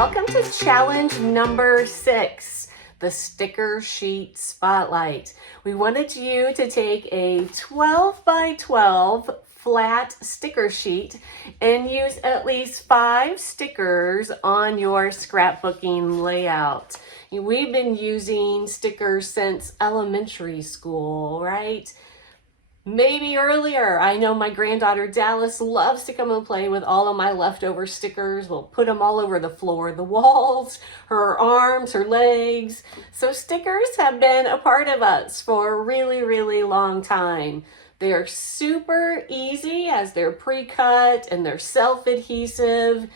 welcome to challenge number 6, the sticker sheet spotlight. We wanted you to take a 12 by 12 flat sticker sheet and use at least 5 stickers on your scrapbooking layout. We've been using stickers since elementary school, right? Maybe earlier. I know my granddaughter Dallas loves to come and play with all of my leftover stickers. We'll put them all over the floor, the walls, her arms, her legs. So stickers have been a part of us for a really, really long time. They're super easy as they're pre-cut and they're self-adhesive.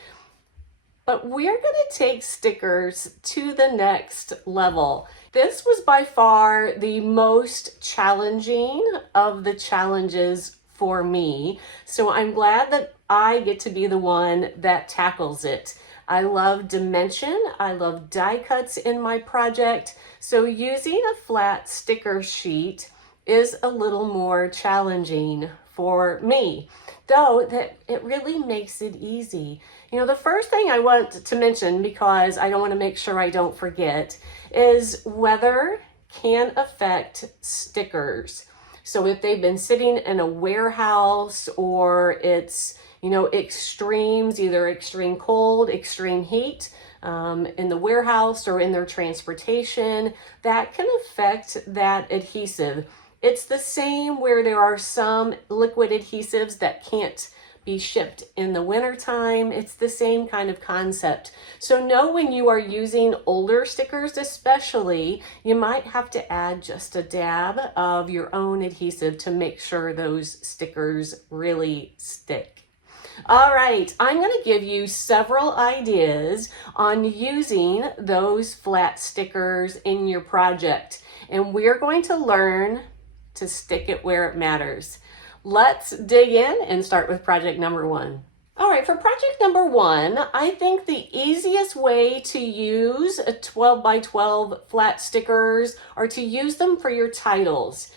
But we're going to take stickers to the next level. This was by far the most challenging of the challenges for me. So I'm glad that I get to be the one that tackles it. I love dimension. I love die cuts in my project. So using a flat sticker sheet is a little more challenging for me, though that it really makes it easy. You know, the first thing I want to mention, because I don't want to make sure I don't forget, is weather can affect stickers. So if they've been sitting in a warehouse or it's, you know, extremes, either extreme cold, extreme heat, in the warehouse or in their transportation, that can affect that adhesive. It's the same where there are some liquid adhesives that can't be shipped in the wintertime. It's the same kind of concept. So know when you are using older stickers especially, you might have to add just a dab of your own adhesive to make sure those stickers really stick. All right, I'm going to give you several ideas on using those flat stickers in your project, and we're going to learn to stick it where it matters. Let's dig in and start with project number 1. All right, for project number 1, I think the easiest way to use a 12 by 12 flat stickers are to use them for your titles.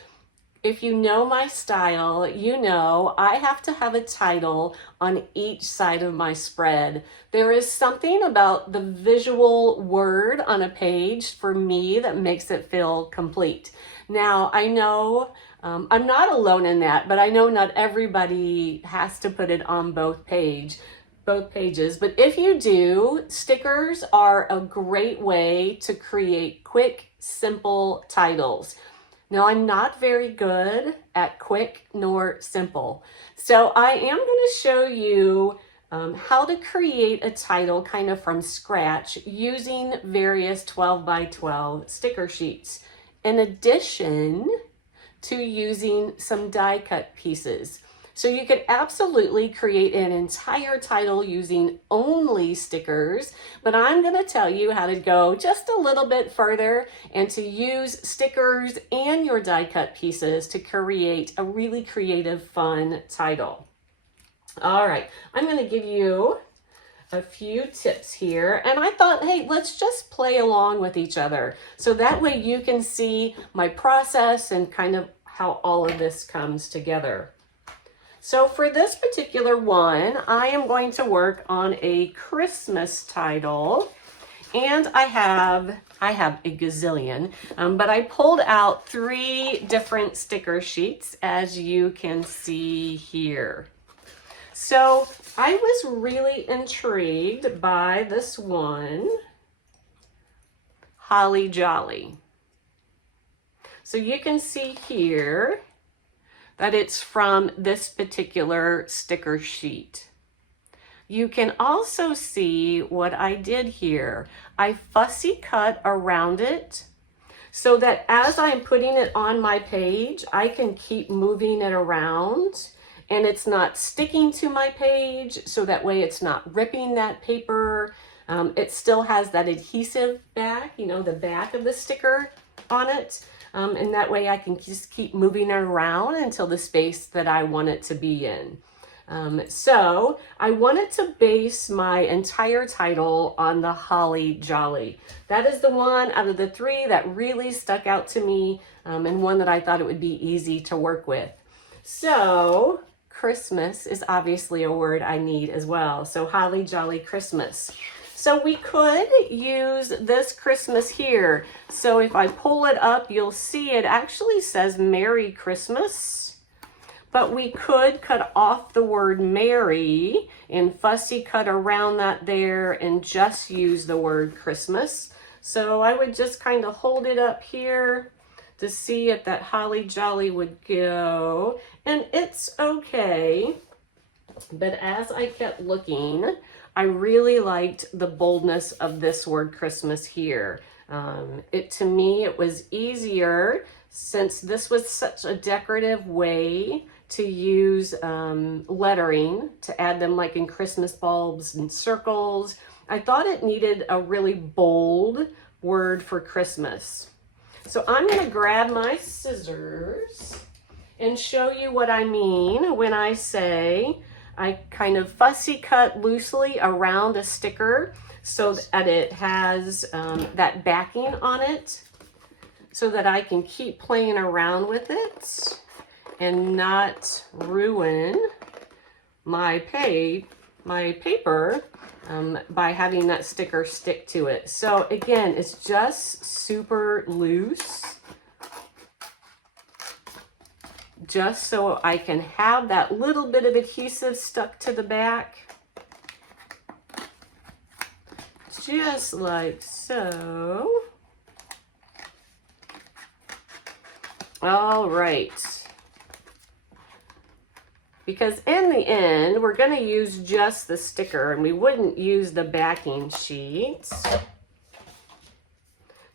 If you know my style, you know I have to have a title on each side of my spread. There is something about the visual word on a page for me that makes it feel complete. Now, I know I'm not alone in that, but I know not everybody has to put it on both pages. But if you do, stickers are a great way to create quick, simple titles. Now, I'm not very good at quick nor simple, so I am going to show you how to create a title kind of from scratch using various 12 by 12 sticker sheets, in addition to using some die cut pieces. So you could absolutely create an entire title using only stickers, but I'm going to tell you how to go just a little bit further and to use stickers and your die cut pieces to create a really creative, fun title. All right, I'm going to give you a few tips here, and I thought, hey, let's just play along with each other. So that way you can see my process and kind of how all of this comes together. So for this particular one, I am going to work on a Christmas title, and I have a gazillion, but I pulled out 3 different sticker sheets, as you can see here. So I was really intrigued by this one, Holly Jolly. So you can see here that it's from this particular sticker sheet. You can also see what I did here. I fussy cut around it so that as I'm putting it on my page, I can keep moving it around and it's not sticking to my page, so that way it's not ripping that paper. It still has that adhesive back, you know, the back of the sticker on it. And that way I can just keep moving it around until the space that I want it to be in. So I wanted to base my entire title on the Holly Jolly. That is the one out of the 3 that really stuck out to me, and one that I thought it would be easy to work with. So Christmas is obviously a word I need as well. So Holly Jolly Christmas. So we could use this Christmas here. So if I pull it up, you'll see it actually says Merry Christmas. But we could cut off the word Merry and fussy cut around that there and just use the word Christmas. So I would just kind of hold it up here to see if that holly jolly would go. And it's okay. But as I kept looking, I really liked the boldness of this word Christmas here. To me, it was easier since this was such a decorative way to use lettering, to add them like in Christmas bulbs and circles. I thought it needed a really bold word for Christmas. So I'm going to grab my scissors and show you what I mean when I say I kind of fussy cut loosely around a sticker so that it has that backing on it so that I can keep playing around with it and not ruin my paper by having that sticker stick to it. So again, it's just super loose, just so I can have that little bit of adhesive stuck to the back. Just like so. All right. Because in the end, we're going to use just the sticker and we wouldn't use the backing sheet.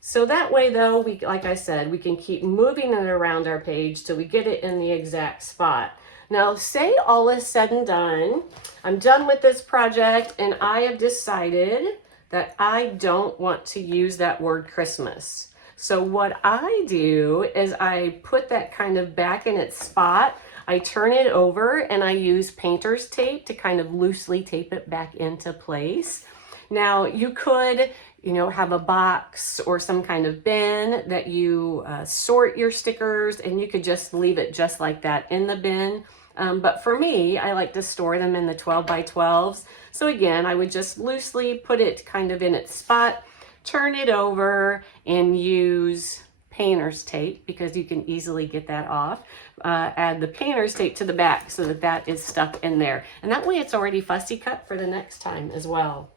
So that way though, like I said, we can keep moving it around our page till we get it in the exact spot. Now, say all is said and done, I'm done with this project and I have decided that I don't want to use that word Christmas. So what I do is I put that kind of back in its spot. I turn it over and I use painter's tape to kind of loosely tape it back into place. Now you could, have a box or some kind of bin that you sort your stickers, and you could just leave it just like that in the bin. But for me, I like to store them in the 12 by 12s. So again, I would just loosely put it kind of in its spot, turn it over and use painter's tape because you can easily get that off. Add the painter's tape to the back so that that is stuck in there. And that way it's already fussy cut for the next time as well.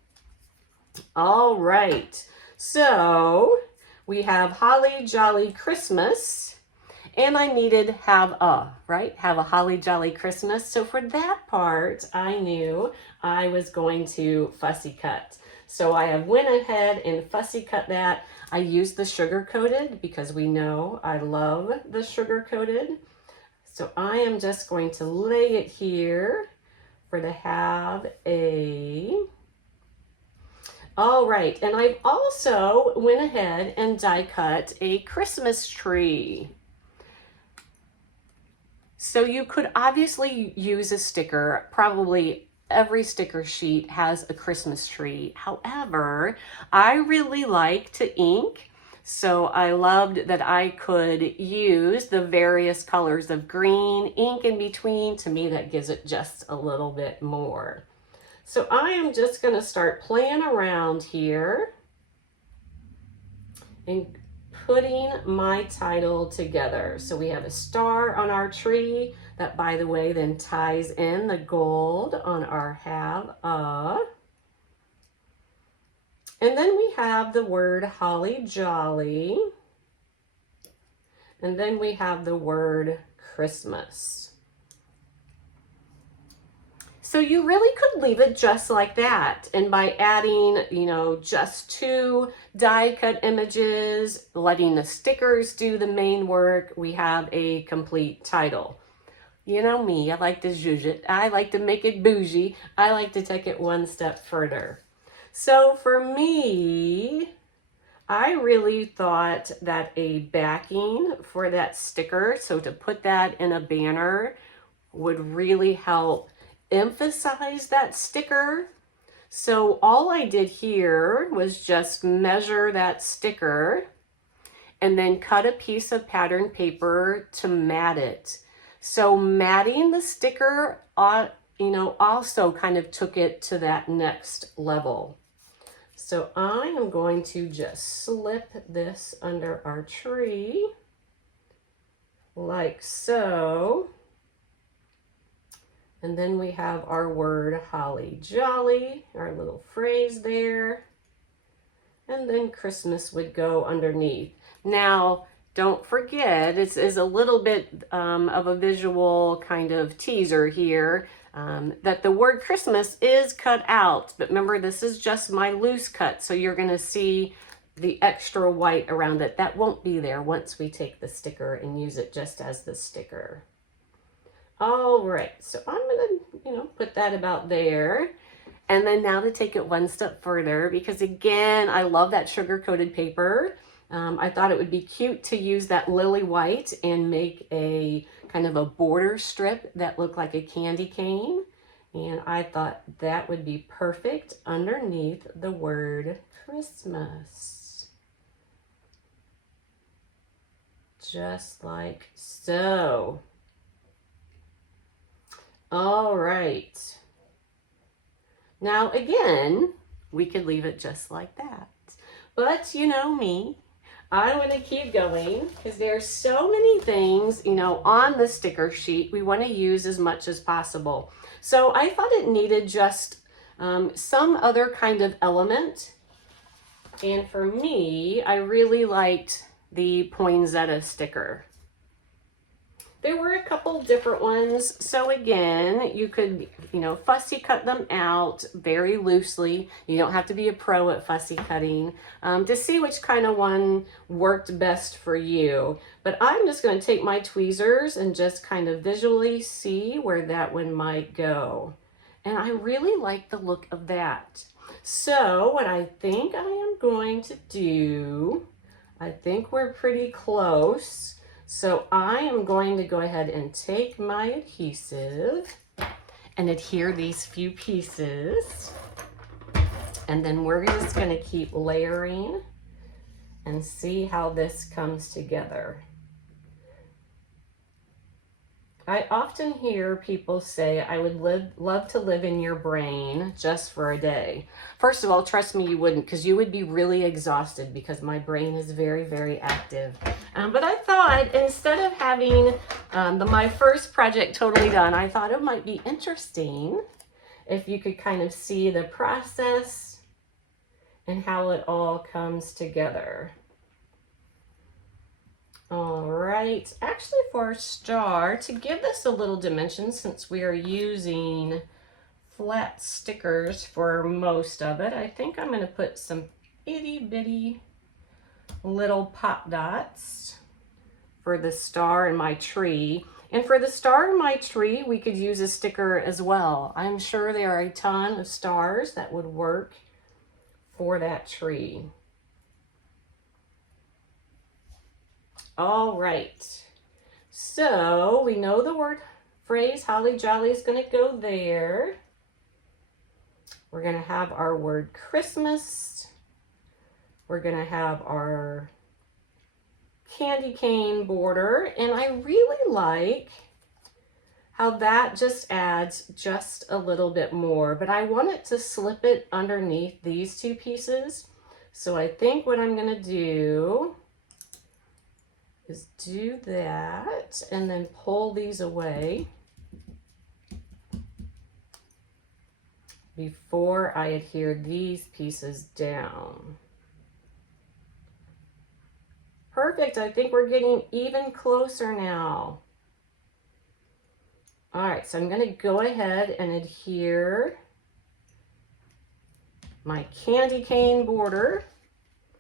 All right, so we have Holly Jolly Christmas, and I needed have a Holly Jolly Christmas. So for that part, I knew I was going to fussy cut. So I have went ahead and fussy cut that. I used the sugar coated because we know I love the sugar coated. So I am just going to lay it here for to have a... All right, and I've also went ahead and die cut a Christmas tree. So you could obviously use a sticker. Probably every sticker sheet has a Christmas tree. However, I really like to ink. So I loved that I could use the various colors of green, ink in between. To me, that gives it just a little bit more. So I am just going to start playing around here and putting my title together. So we have a star on our tree that, by the way, then ties in the gold on our have a. And then we have the word holly jolly. And then we have the word Christmas. So you really could leave it just like that. And by adding, just 2 die cut images, letting the stickers do the main work, we have a complete title. You know me, I like to zhuzh it. I like to make it bougie. I like to take it one step further. So for me, I really thought that a backing for that sticker, so to put that in a banner, would really help emphasize that sticker. So all I did here was just measure that sticker and then cut a piece of pattern paper to mat it. So matting the sticker, also kind of took it to that next level. So I am going to just slip this under our tree like so. And then we have our word holly jolly, our little phrase there. And then Christmas would go underneath. Now, don't forget, it is a little bit of a visual kind of teaser here, that the word Christmas is cut out. But remember, this is just my loose cut, so you're going to see the extra white around it. That won't be there once we take the sticker and use it just as the sticker. All right, so I'm going to, put that about there. And then now to take it one step further, because again, I love that sugar-coated paper. I thought it would be cute to use that lily white and make a kind of a border strip that looked like a candy cane. And I thought that would be perfect underneath the word Christmas. Just like so. All right. Now again, we could leave it just like that. But you know me, I want to keep going because there are so many things, on the sticker sheet we want to use as much as possible. So I thought it needed just some other kind of element. And for me, I really liked the poinsettia sticker. There were a couple different ones. So again, you could, fussy cut them out very loosely. You don't have to be a pro at fussy cutting to see which kind of one worked best for you. But I'm just going to take my tweezers and just kind of visually see where that one might go. And I really like the look of that. So what I think I am going to do, I think we're pretty close. So I am going to go ahead and take my adhesive and adhere these few pieces. And then we're just going to keep layering and see how this comes together. I often hear people say, I would love to live in your brain just for a day. First of all, trust me, you wouldn't, because you would be really exhausted because my brain is very, very active. But I thought instead of having my first project totally done, I thought it might be interesting if you could kind of see the process and how it all comes together. All right, actually for a star, to give this a little dimension, since we are using flat stickers for most of it, I think I'm going to put some itty bitty little pop dots for the star in my tree. And for the star in my tree, we could use a sticker as well. I'm sure there are a ton of stars that would work for that tree. All right, so we know the word phrase holly jolly is going to go there. We're going to have our word Christmas. We're going to have our candy cane border, and I really like how that just adds just a little bit more, but I want it to slip it underneath these two pieces. So I think what I'm going to do is do that and then pull these away before I adhere these pieces down. Perfect, I think we're getting even closer now. All right, so I'm gonna go ahead and adhere my candy cane border.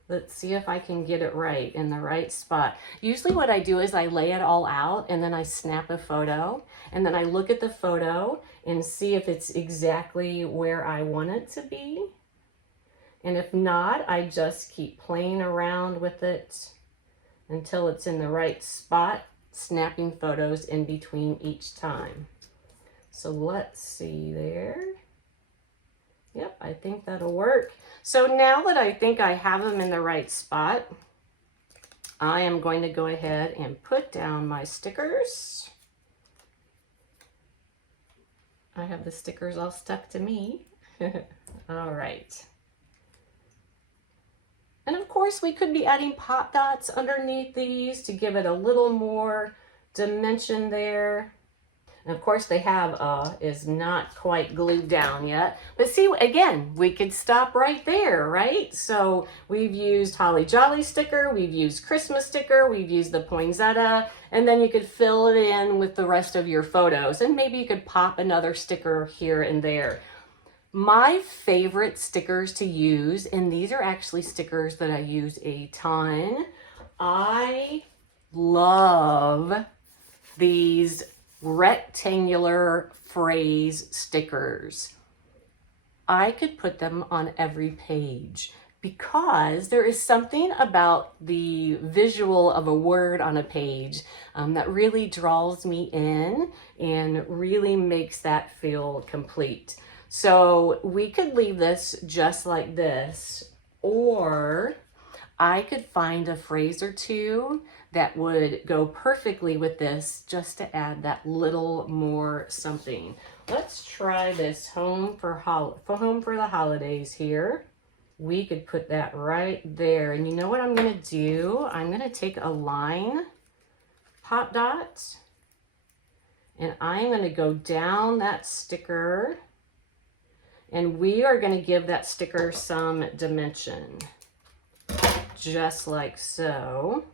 Let's see if I can get it right in the right spot. Usually what I do is I lay it all out and then I snap a photo and then I look at the photo and see if it's exactly where I want it to be. And if not, I just keep playing around with it until it's in the right spot, snapping photos in between each time. So let's see there. Yep, I think that'll work. So now that I think I have them in the right spot, I am going to go ahead and put down my stickers. I have the stickers all stuck to me. All right. And of course, we could be adding pop dots underneath these to give it a little more dimension there. And of course, they have is not quite glued down yet. But see, again, we could stop right there, right? So we've used Holly Jolly sticker, we've used Christmas sticker, we've used the poinsettia, and then you could fill it in with the rest of your photos. And maybe you could pop another sticker here and there. My favorite stickers to use, and these are actually stickers that I use a ton. I love these rectangular phrase stickers. I could put them on every page because there is something about the visual of a word on a page that really draws me in and really makes that feel complete. So we could leave this just like this, or I could find a phrase or two that would go perfectly with this just to add that little more something. Let's try this home for the holidays here. We could put that right there. And you know what I'm going to do? I'm going to take a line pop dot and I'm going to go down that sticker, and we are going to give that sticker some dimension. Just like so.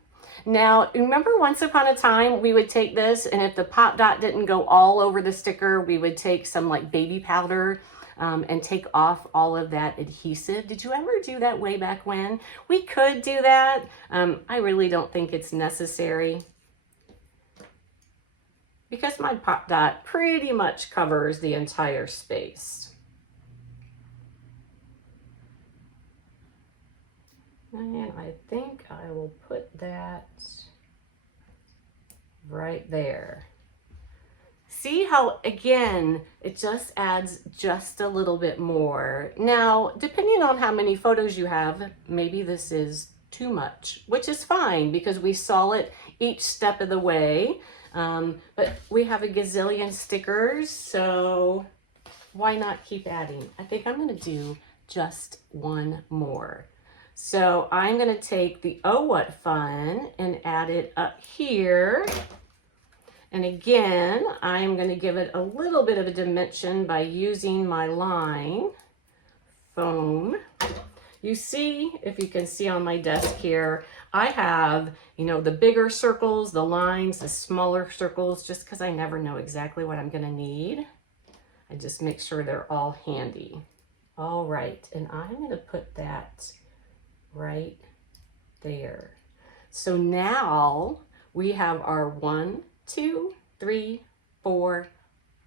Now, remember once upon a time we would take this, and if the pop dot didn't go all over the sticker, we would take some like baby powder and take off all of that adhesive. Did you ever do that way back when? We could do that. I really don't think it's necessary because my pop dot pretty much covers the entire space. And I think I will put that right there. See how, again, it just adds just a little bit more. Now, depending on how many photos you have, maybe this is too much, which is fine because we saw it each step of the way. But we have a gazillion stickers, so why not keep adding? I think I'm going to do just one more. So I'm going to take the Oh What Fun and add it up here. And again, I'm going to give it a little bit of a dimension by using my line foam. You see, if you can see on my desk here, I have, you know, the bigger circles, the lines, the smaller circles, just because I never know exactly what I'm going to need. I just make sure they're all handy. All right, and I'm going to put that right there. So now we have our 1, 2, 3, 4,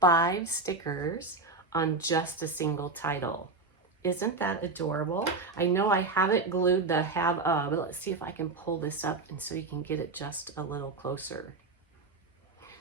5 stickers on just a single title. Isn't that adorable? I know I haven't glued the but let's see if I can pull this up and so you can get it just a little closer.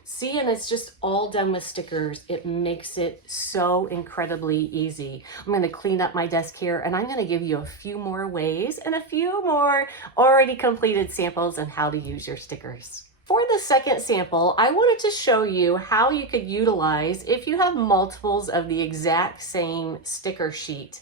See, and it's just all done with stickers. It makes it so incredibly easy. I'm going to clean up my desk here, and I'm going to give you a few more ways and a few more already completed samples on how to use your stickers. For the second sample, I wanted to show you how you could utilize if you have multiples of the exact same sticker sheet.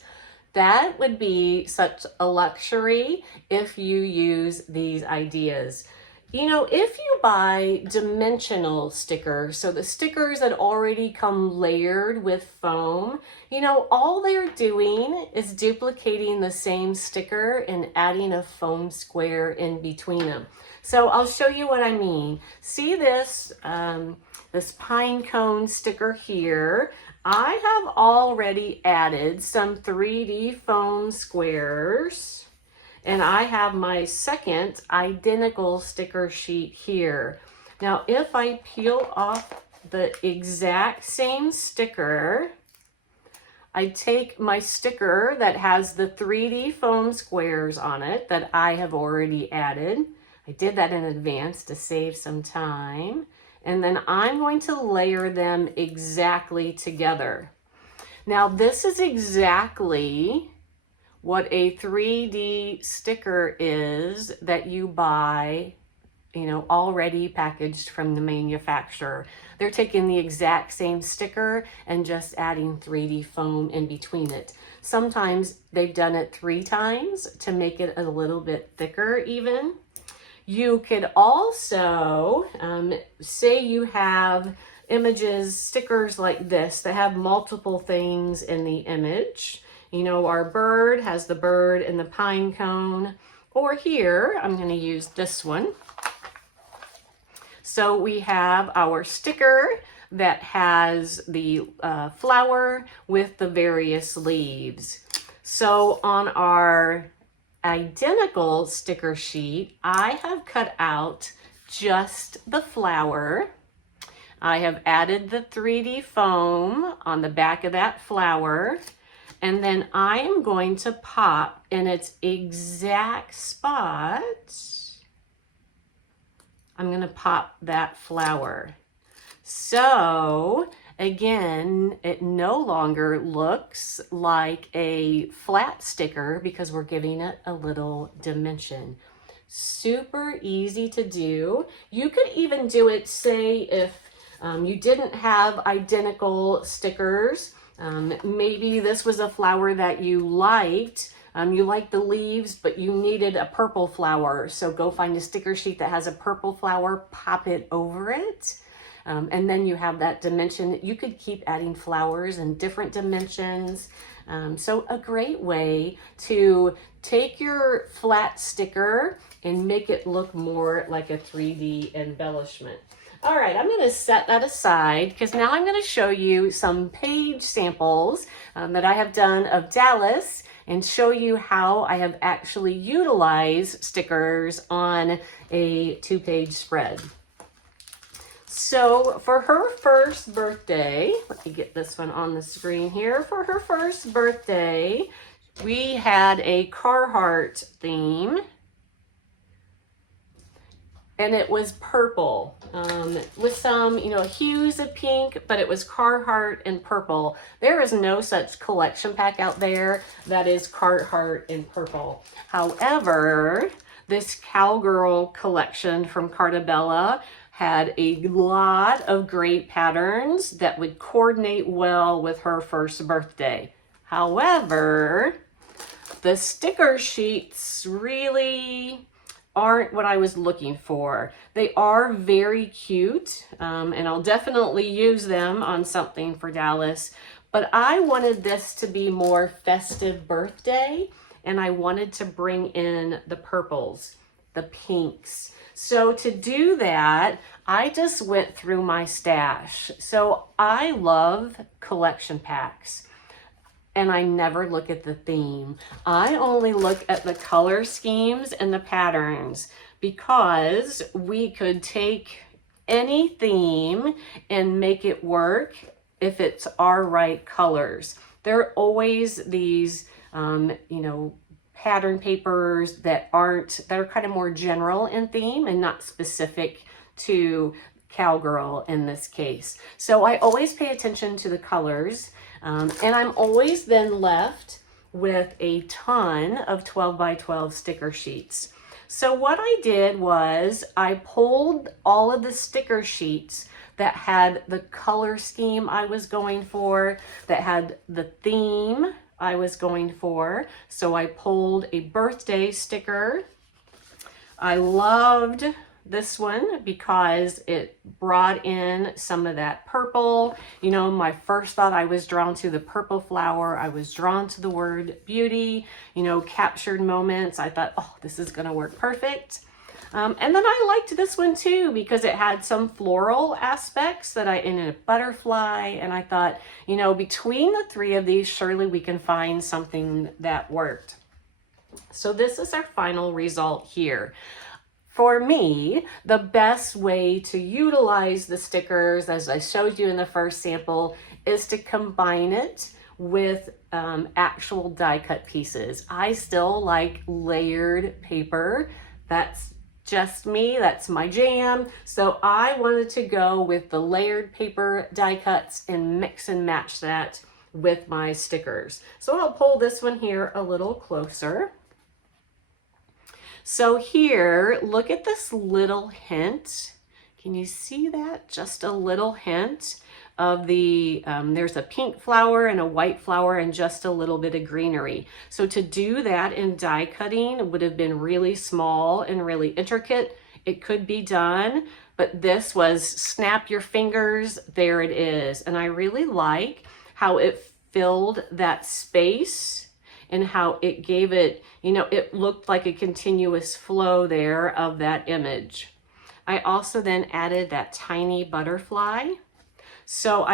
That would be such a luxury if you use these ideas. You know, if you buy dimensional stickers, so the stickers that already come layered with foam, you know, all they're doing is duplicating the same sticker and adding a foam square in between them. So I'll show you what I mean. See this, this pine cone sticker here. I have already added some 3D foam squares. And I have my second identical sticker sheet here. Now, if I peel off the exact same sticker, I take my sticker that has the 3D foam squares on it that I have already added. I did that in advance to save some time. And then I'm going to layer them exactly together. Now, this is exactly what a 3D sticker is that you buy you know, already packaged from the manufacturer. They're taking the exact same sticker and just adding 3D foam in between it. Sometimes they've done it 3 times to make it a little bit thicker even. You could also, say you have images, stickers like this that have multiple things in the image. You know, our bird has the bird and the pine cone. Or here, I'm going to use this one. So we have our sticker that has the flower with the various leaves. So on our identical sticker sheet, I have cut out just the flower. I have added the 3D foam on the back of that flower, and then I am going to pop in its exact spot. I'm going to pop that flower. So again, it no longer looks like a flat sticker because we're giving it a little dimension. Super easy to do. You could even do it, say, if you didn't have identical stickers. Maybe this was a flower that you liked. You liked the leaves, but you needed a purple flower. So go find a sticker sheet that has a purple flower, pop it over it. And then you have that dimension. You could keep adding flowers in different dimensions. So a great way to take your flat sticker and make it look more like a 3D embellishment. All right, I'm going to set that aside because now I'm going to show you some page samples that I have done of Dallas and show you how I have actually utilized stickers on a 2-page spread. So for her first birthday, let me get this one on the screen here. For her first birthday, we had a Carhartt theme. And it was purple with some, you know, hues of pink, but it was Carhartt and purple. There is no such collection pack out there that is Carhartt in purple. However, this Cowgirl collection from Cartabella had a lot of great patterns that would coordinate well with her first birthday. However, the sticker sheets really aren't what I was looking for. They are very cute, and I'll definitely use them on something for Dallas, but I wanted this to be more festive birthday, and I wanted to bring in the purples, the pinks. So to do that, I just went through my stash. So I love collection packs. And I never look at the theme. I only look at the color schemes and the patterns because we could take any theme and make it work if it's our right colors. There are always these, you know, pattern papers that are kind of more general in theme and not specific to Cowgirl in this case. So I always pay attention to the colors. And I'm always then left with a ton of 12 by 12 sticker sheets. So what I did was I pulled all of the sticker sheets that had the color scheme I was going for, that had the theme I was going for. So I pulled a birthday sticker. I loved this one because it brought in some of that purple. You know, my first thought, I was drawn to the purple flower. I was drawn to the word beauty, you know, captured moments. I thought, oh, this is going to work perfect. And then I liked this one too because it had some floral aspects that in a butterfly. And I thought, you know, between the 3 of these, surely we can find something that worked. So this is our final result here. For me, the best way to utilize the stickers, as I showed you in the first sample, is to combine it with actual die cut pieces. I still like layered paper. That's just me, that's my jam. So I wanted to go with the layered paper die cuts and mix and match that with my stickers. So I'll pull this one here a little closer. So here, look at this little hint. Can you see that? Just a little hint of the, there's a pink flower and a white flower and just a little bit of greenery. So to do that in die cutting would have been really small and really intricate. It could be done, but this was snap your fingers, there it is. And I really like how it filled that space and how it gave it, you know, it looked like a continuous flow there of that image. I also then added that tiny butterfly. So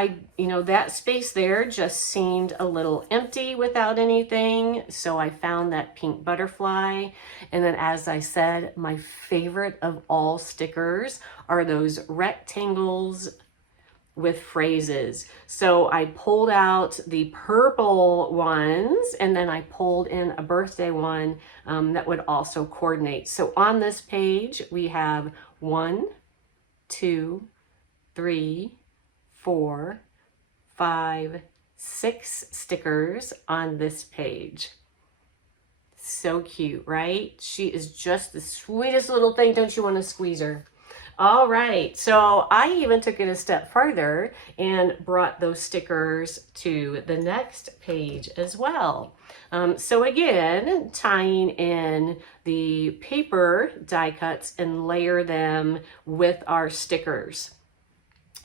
that space there just seemed a little empty without anything. So I found that pink butterfly. And then, as I said, my favorite of all stickers are those rectangles with phrases. So I pulled out the purple ones and then I pulled in a birthday one that would also coordinate. So on this page, we have 1, 2, 3, 4, 5, 6 stickers on this page. So cute, right? She is just the sweetest little thing. Don't you want to squeeze her? All right, so I even took it a step further and brought those stickers to the next page as well. So again, tying in the paper die cuts and layer them with our stickers.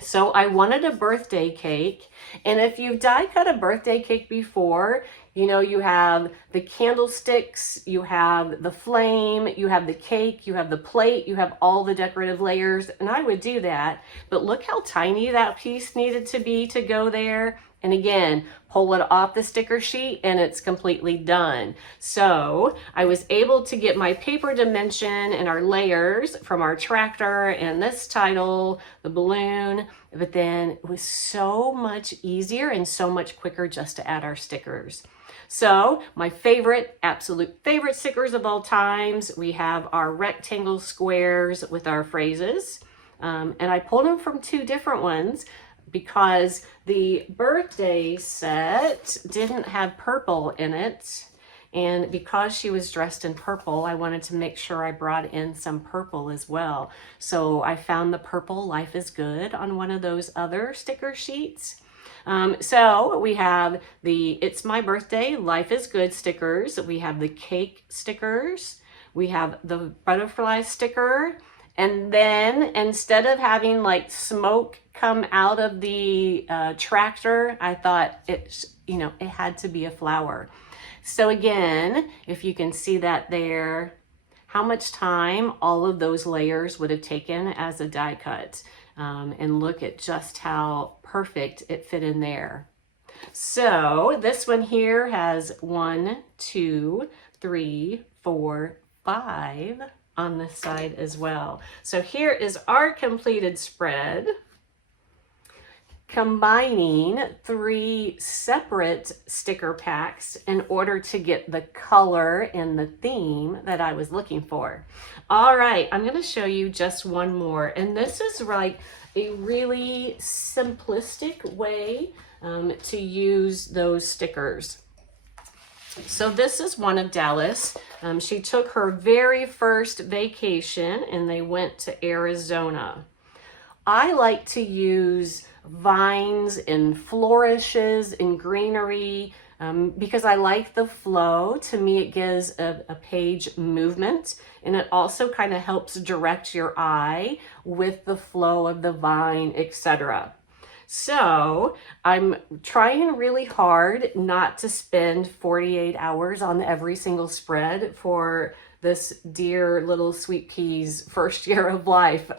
So I wanted a birthday cake, and if you've die cut a birthday cake before, you know, you have the candlesticks, you have the flame, you have the cake, you have the plate, you have all the decorative layers, and I would do that. But look how tiny that piece needed to be to go there. And again, pull it off the sticker sheet and it's completely done. So I was able to get my paper dimension and our layers from our tractor and this title, the balloon, but then it was so much easier and so much quicker just to add our stickers. So my favorite, absolute favorite stickers of all times, we have our rectangle squares with our phrases. And I pulled them from 2 different ones because the birthday set didn't have purple in it. And because she was dressed in purple, I wanted to make sure I brought in some purple as well. So I found the purple Life is Good on one of those other sticker sheets. So we have the It's My Birthday, Life is Good stickers. We have the cake stickers. We have the butterfly sticker. And then instead of having like smoke come out of the tractor, I thought it had to be a flower. So again, if you can see that there, how much time all of those layers would have taken as a die cut. And look at just how perfect it fit in there. So this one here has 1, 2, 3, 4, 5 on this side as well. So here is our completed spread, combining 3 separate sticker packs in order to get the color and the theme that I was looking for. All right, I'm going to show you just one more, and this is like a really simplistic way to use those stickers. So this is one of Dallas. She took her very first vacation and they went to Arizona. I like to use vines and flourishes and greenery because I like the flow. To me, it gives a page movement, and it also kind of helps direct your eye with the flow of the vine, etc. So I'm trying really hard not to spend 48 hours on every single spread for this dear little sweet pea's first year of life.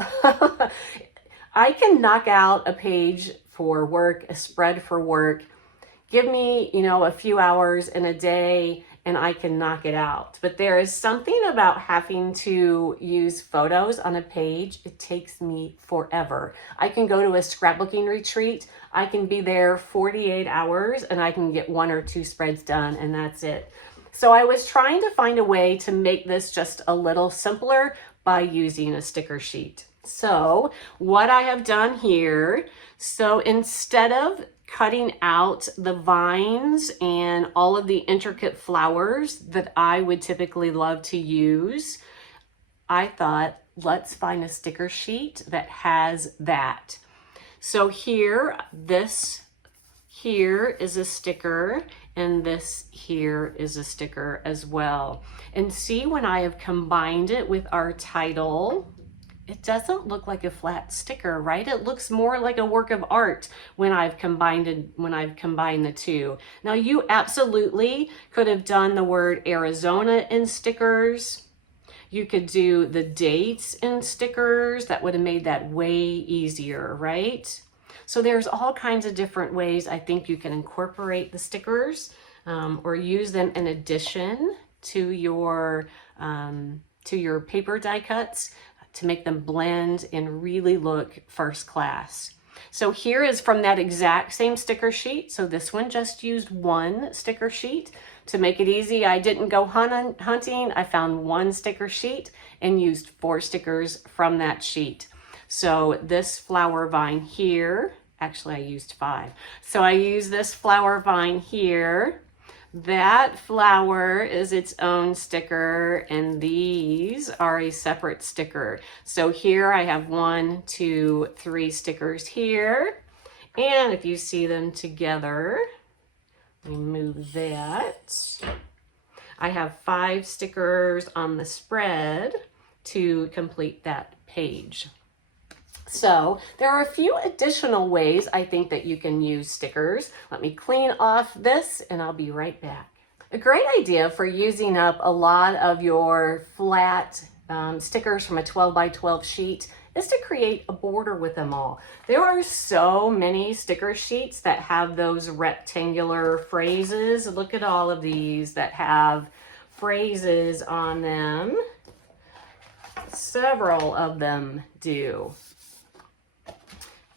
I can knock out a page for work, a spread for work. Give me, a few hours in a day and I can knock it out. But there is something about having to use photos on a page. It takes me forever. I can go to a scrapbooking retreat. I can be there 48 hours and I can get 1 or 2 spreads done and that's it. So I was trying to find a way to make this just a little simpler by using a sticker sheet. So what I have done here, so instead of cutting out the vines and all of the intricate flowers that I would typically love to use, I thought, let's find a sticker sheet that has that. So here, this here is a sticker, and this here is a sticker as well. And see, when I have combined it with our title, it doesn't look like a flat sticker, right? It looks more like a work of art when I've combined the two. Now, you absolutely could have done the word Arizona in stickers. You could do the dates in stickers. That would have made that way easier, right? So there's all kinds of different ways I think you can incorporate the stickers or use them in addition to your paper die cuts to make them blend and really look first class. So here is from that exact same sticker sheet. So this one just used one sticker sheet. To make it easy, I didn't go hunting. I found one sticker sheet and used 4 stickers from that sheet. So this flower vine here, actually I used 5. So I use this flower vine here. That flower is its own sticker, and these are a separate sticker. So here I have 1, 2, 3 stickers here. And if you see them together, remove that. I have 5 stickers on the spread to complete that page. So there are a few additional ways I think that you can use stickers. Let me clean off this and I'll be right back. A great idea for using up a lot of your flat stickers from a 12 by 12 sheet is to create a border with them all. There are so many sticker sheets that have those rectangular phrases. Look at all of these that have phrases on them. Several of them do.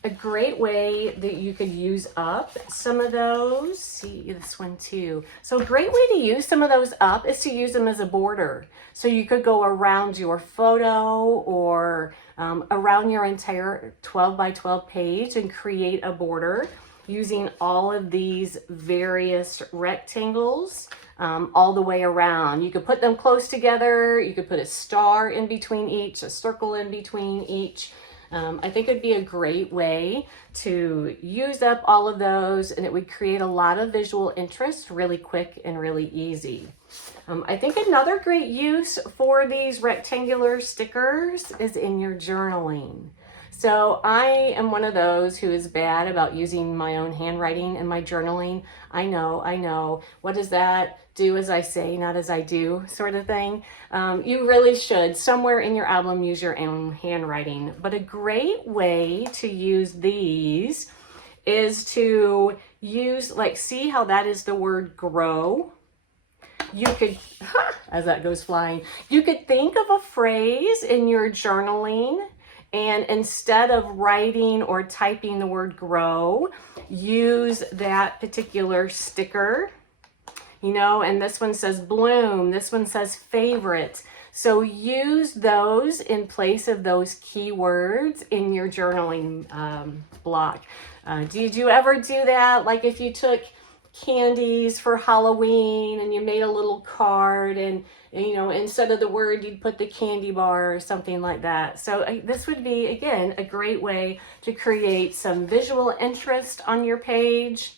A great way that you could use up some of those, see this one too. So a great way to use some of those up is to use them as a border. So you could go around your photo or around your entire 12 by 12 page and create a border using all of these various rectangles all the way around. You could put them close together. You could put a star in between each, a circle in between each. I think it'd be a great way to use up all of those, and it would create a lot of visual interest really quick and really easy. I think another great use for these rectangular stickers is in your journaling. So I am one of those who is bad about using my own handwriting in my journaling. I know. What does that do as I say, not as I do sort of thing? You really should somewhere in your album use your own handwriting. But a great way to use these is to use, like, see how that is the word grow? You could, as that goes flying, you could think of a phrase in your journaling, and instead of writing or typing the word grow, use that particular sticker, you know, and this one says bloom, this one says favorite. So use those in place of those keywords in your journaling block. Did you ever do that? Like if you took candies for Halloween and you made a little card and you know, instead of the word, you'd put the candy bar or something like that. So this would be, again, a great way to create some visual interest on your page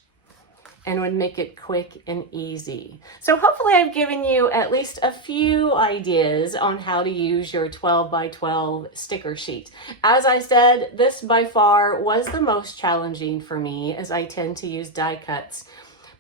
and would make it quick and easy. So hopefully I've given you at least a few ideas on how to use your 12 by 12 sticker sheet. As I said, this by far was the most challenging for me as I tend to use die cuts.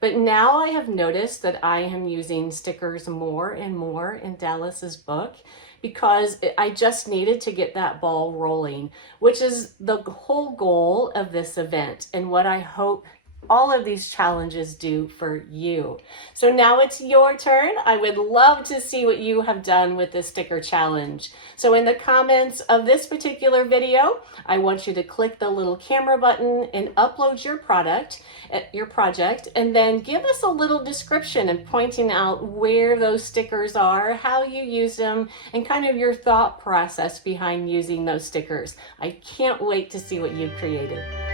But now I have noticed that I am using stickers more and more in Dallas's book because I just needed to get that ball rolling, which is the whole goal of this event and what I hope all of these challenges do for you. So now it's your turn. I would love to see what you have done with this sticker challenge. So in the comments of this particular video, I want you to click the little camera button and upload your project, and then give us a little description and pointing out where those stickers are, how you use them, and kind of your thought process behind using those stickers. I can't wait to see what you've created.